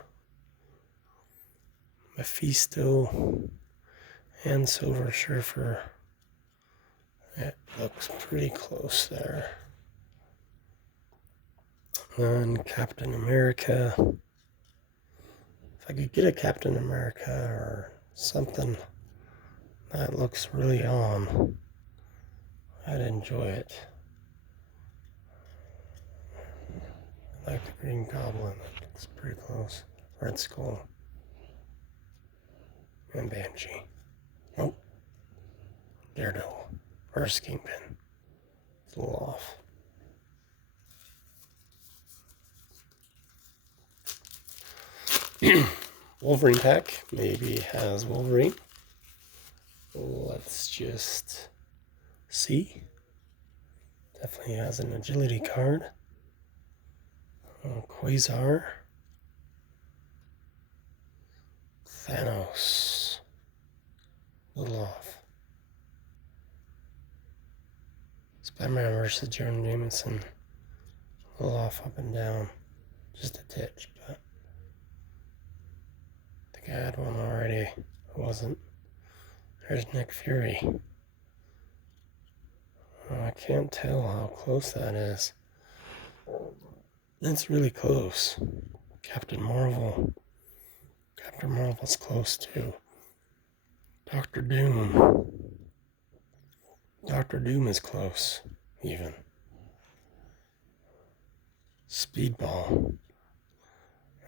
Mephisto and Silver Surfer. It looks pretty close there. And Captain America. If I could get a Captain America or something that looks really on, I'd enjoy it. I like the Green Goblin. It's pretty close. Red Skull. And Banshee. Oh. Daredevil. Or Kingpin. It's a little off. Wolverine pack. Maybe has Wolverine. Let's just see. Definitely has an agility card. Quasar. Thanos. A little off. Spiderman versus Jordan Jameson. A little off up and down. Just a titch, but I think I had one already. It wasn't. There's Nick Fury. Oh, I can't tell how close that is. It's really close. Captain Marvel. Captain Marvel's close too. Doctor Doom. Doctor Doom is close, even. Speedball.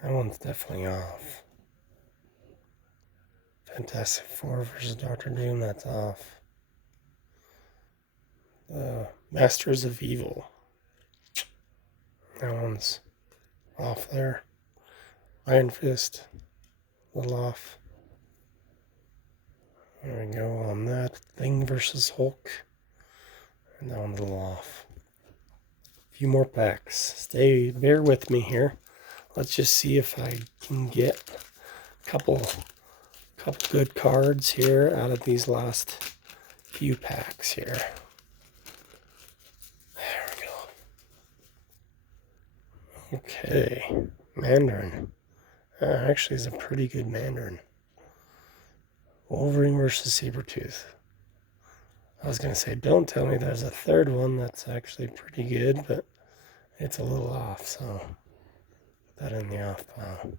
That one's definitely off. Fantastic Four versus Doctor Doom, that's off. Masters of Evil. That one's off there. Iron Fist, a little off. There we go on that. Thing versus Hulk. And that one's a little off. A few more packs. Bear with me here. Let's just see if I can get a couple good cards here out of these last few packs here. There we go. Okay. Mandarin. Actually, is a pretty good Mandarin. Wolverine versus Sabretooth. I was going to say, don't tell me there's a third one that's actually pretty good, but it's a little off, so put that in the off pile.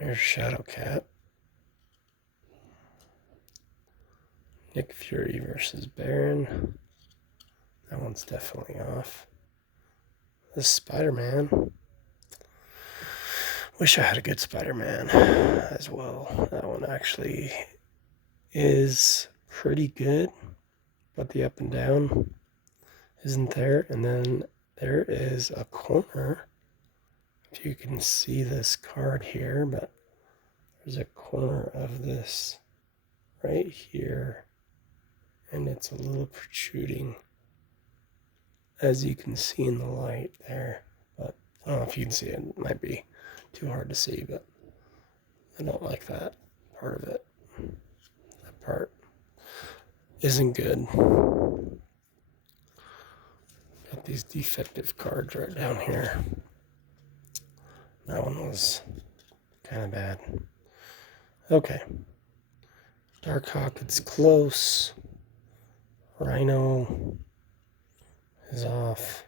There's Shadowcat. Nick Fury versus Baron. That one's definitely off. This Spiderman. Wish I had a good Spider-Man as well. That one actually is pretty good, but the up and down isn't there. And then there is a corner. If you can see this card here, but there's a corner of this right here, and it's a little protruding, as you can see in the light there. But I don't know if you can see it. It might be too hard to see, but I don't like that part of it. That part isn't good. Got these defective cards right down here. That one was kind of bad. Okay. Darkhawk, it's close. Rhino is off.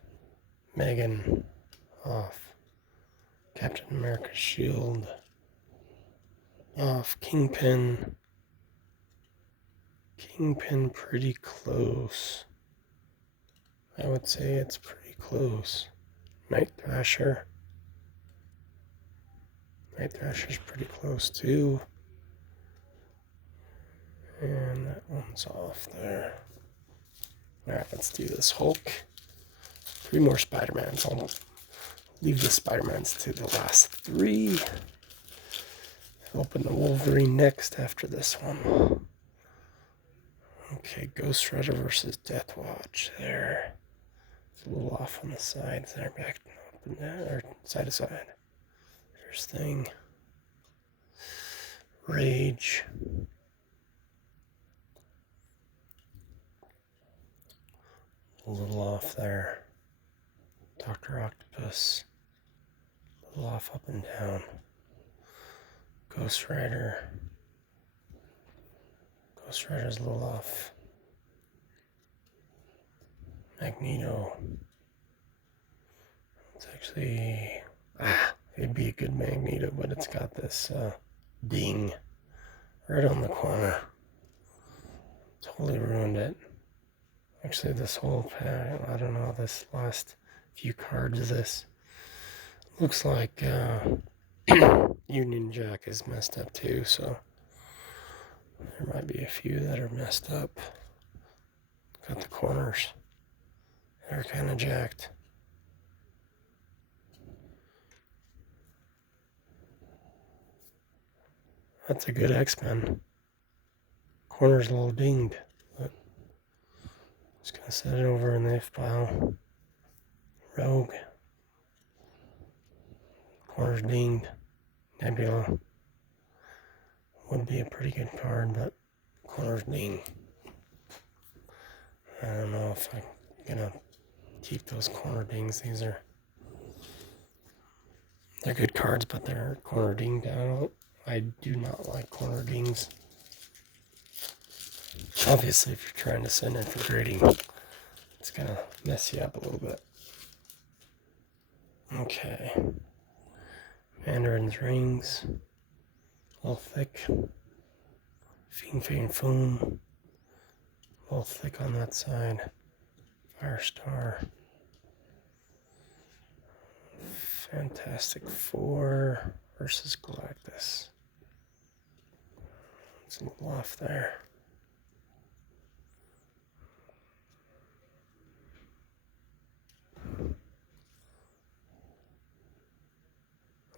Megan, off. Captain America's shield, off. Kingpin. Kingpin pretty close. I would say it's pretty close. Night Thrasher. Night Thrasher's pretty close too. And that one's off there. Alright, let's do this Hulk. 3 more Spider-Mans. I'll leave the Spider-Mans to the last 3. Open the Wolverine next after this one. Okay, Ghost Rider versus Death Watch there. It's a little off on the sides there, back up and down, or side to side. There's Thing. Rage. A little off there. Dr. Octopus. A little off up and down. Ghost Rider. Ghost Rider's a little off. Magneto. It's actually... it'd be a good Magneto, but it's got this ding right on the corner. Totally ruined it. Actually, this whole pack, I don't know, this last few cards of this looks like Union Jack is messed up too, so there might be a few that are messed up. Got the corners. They're kind of jacked. That's a good X-Men. Corner's a little dinged, but just gonna set it over in the if pile. Rogue. Corner's dinged. Nebula. Would be a pretty good card, but corner's dinged. I don't know if I'm gonna keep those corner dings. They're good cards, but they're corner dinged. I do not like corner dings. Obviously, if you're trying to send in for grading, it's gonna mess you up a little bit. Okay. Mandarin's rings. A little thick. Fiend Fiend Foom. A little thick on that side. Firestar. Fantastic Four versus Galactus. It's a little off there.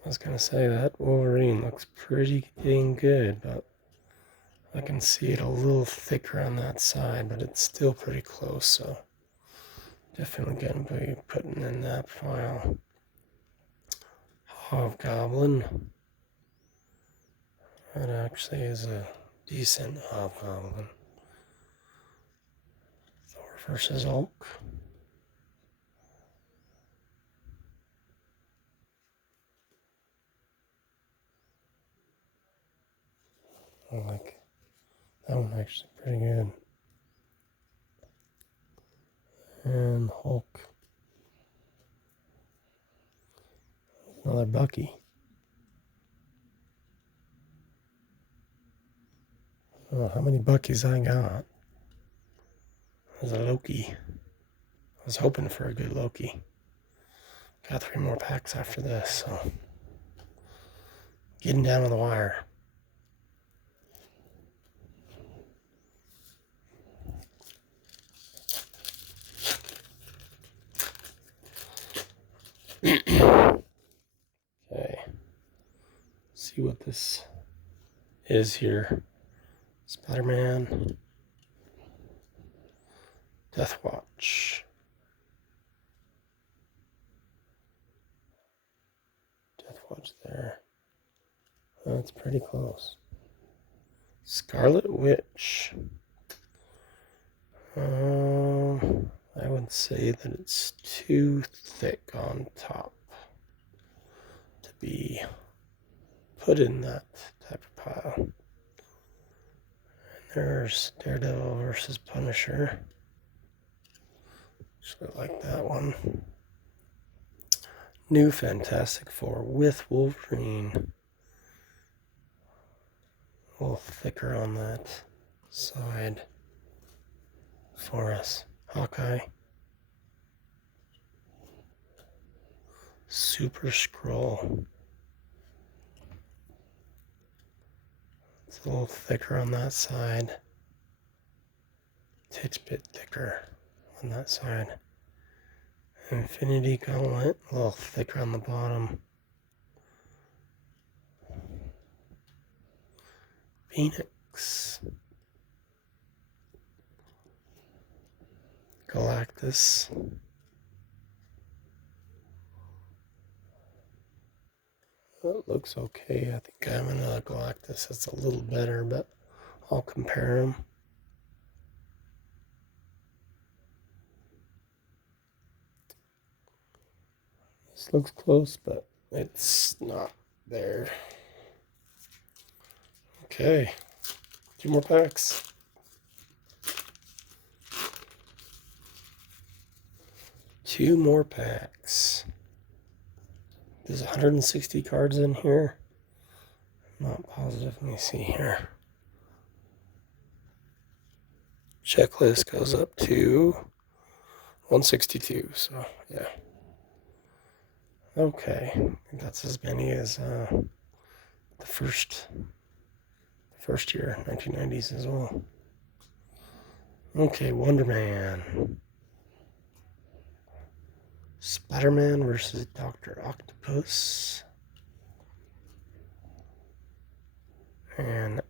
I was gonna say that Wolverine looks pretty dang good, but I can see it a little thicker on that side, but it's still pretty close, so definitely gonna be putting in that file. Hobgoblin. That actually is a decent Hobgoblin. Thor versus Hulk. I like that one actually pretty good. And Hulk. Another Bucky. I don't know how many Buckies I got. There's a Loki. I was hoping for a good Loki. Got 3 more packs after this, so getting down to the wire. Okay. See what this is here. Spider-Man. Death Watch. Death Watch there. That's pretty close. Scarlet Witch. I would say that it's too thick on top to be be put in that type of pile. And there's Daredevil versus Punisher. Actually like that one. New Fantastic Four with Wolverine. A little thicker on that side for us. Hawkeye. Super Skrull. It's a little thicker on that side. Titch bit thicker on that side. Infinity Gauntlet, a little thicker on the bottom. Phoenix. Galactus. That looks okay. I think I have another Galactus that's a little better, but I'll compare them. This looks close, but it's not there. Okay, 2 more packs. Two more packs. There's 160 cards in here. I'm not positive. Let me see here. Checklist goes up to 162. So yeah. Okay, that's as many as the first year, 1990s as well. Okay, Wonder Man. Spiderman versus Dr. Octopus. And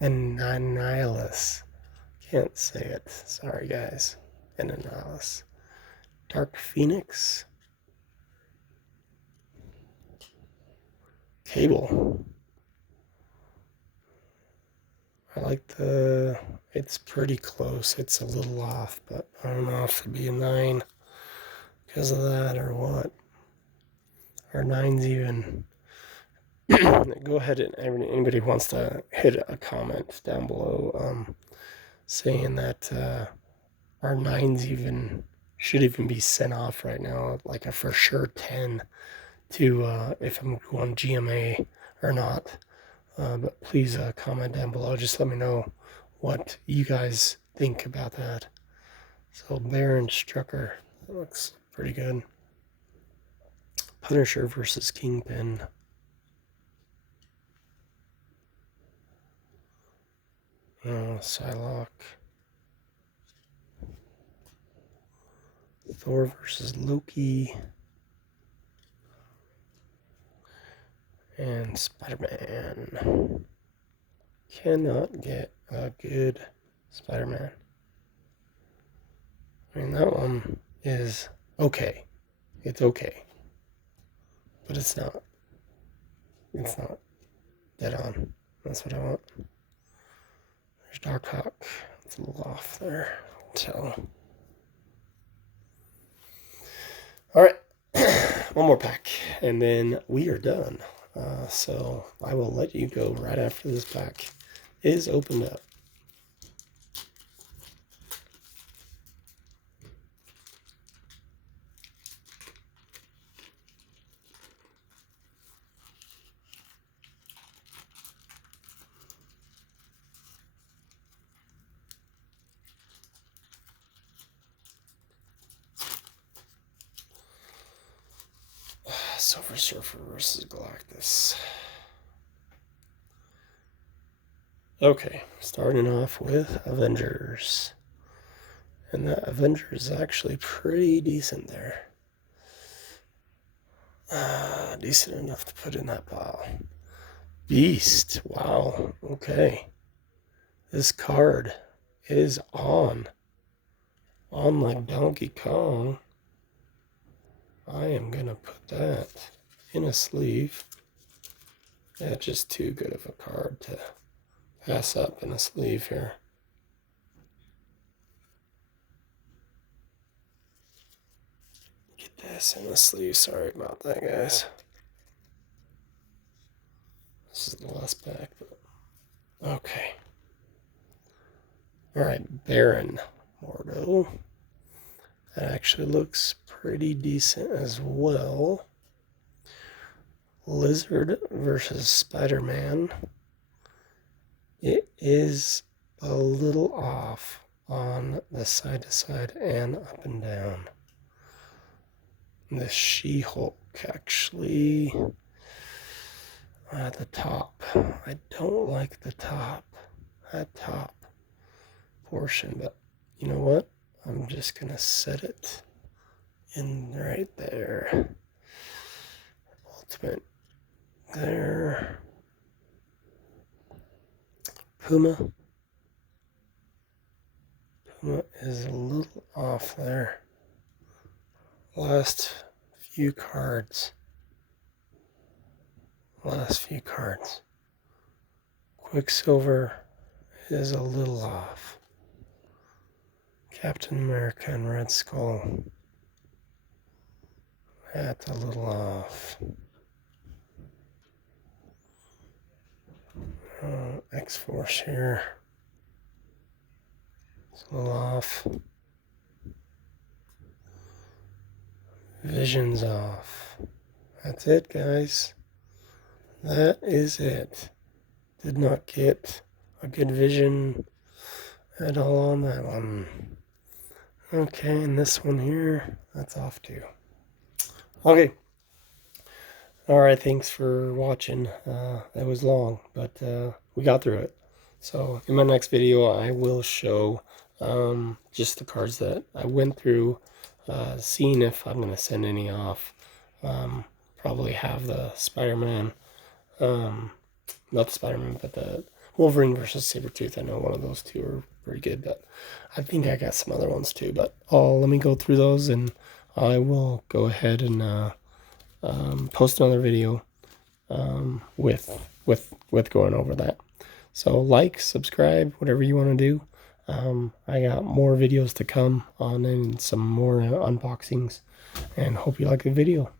Annihilus. Can't say it. Sorry, guys. Annihilus. Dark Phoenix. Cable. I like it's pretty close. It's a little off, but I don't know if it'd be a 9 because of that or what. Or 9's even. Go ahead and anybody wants to hit a comment down below saying that our 9's even should even be sent off right now, like a for sure 10 to if I'm going GMA or not. But please comment down below. Just let me know what you guys think about that. So Baron Strucker, that looks pretty good. Punisher versus Kingpin. Psylocke. Thor versus Loki. And Spider-Man. Cannot get a good Spider-Man. I mean, that one is okay. It's okay. But it's not dead on. That's what I want. There's Darkhawk. It's a little off there. So, all right. One more pack. And then we are done. So I will let you go right after this pack is opened up. Silver Surfer versus Galactus. Okay, starting off with Avengers. And that Avengers is actually pretty decent there. Decent enough to put in that pile. Beast, wow, okay. This card is on like Donkey Kong. I am gonna put that in a sleeve. Yeah, just too good of a card to pass up in a sleeve here. Get this in the sleeve. Sorry about that, guys. This is the last pack. Okay. Alright, Baron Mordo. That actually looks pretty decent as well. Lizard versus Spider-Man. It is a little off on the side to side and up and down. The She-Hulk actually at the top. I don't like the top. That top portion, but you know what? I'm just gonna set it in right there. Ultimate there. Puma is a little off there. Last few cards. Quicksilver is a little off. Captain America and Red Skull. That's a little off. X-Force here. It's a little off. Vision's off. That's it, guys. That is it. Did not get a good vision at all on that one. Okay, and this one here, that's off too. Okay. Alright, thanks for watching. That was long, but we got through it. So in my next video, I will show just the cards that I went through, seeing if I'm going to send any off. Probably have the Spider-Man, not the Spider-Man, but the Wolverine versus Sabertooth. I know one of those two are pretty good, but I think I got some other ones too. But let me go through those, and I will go ahead and post another video with going over that. So like, subscribe, whatever you want to do. I got more videos to come on and some more unboxings, and hope you like the video.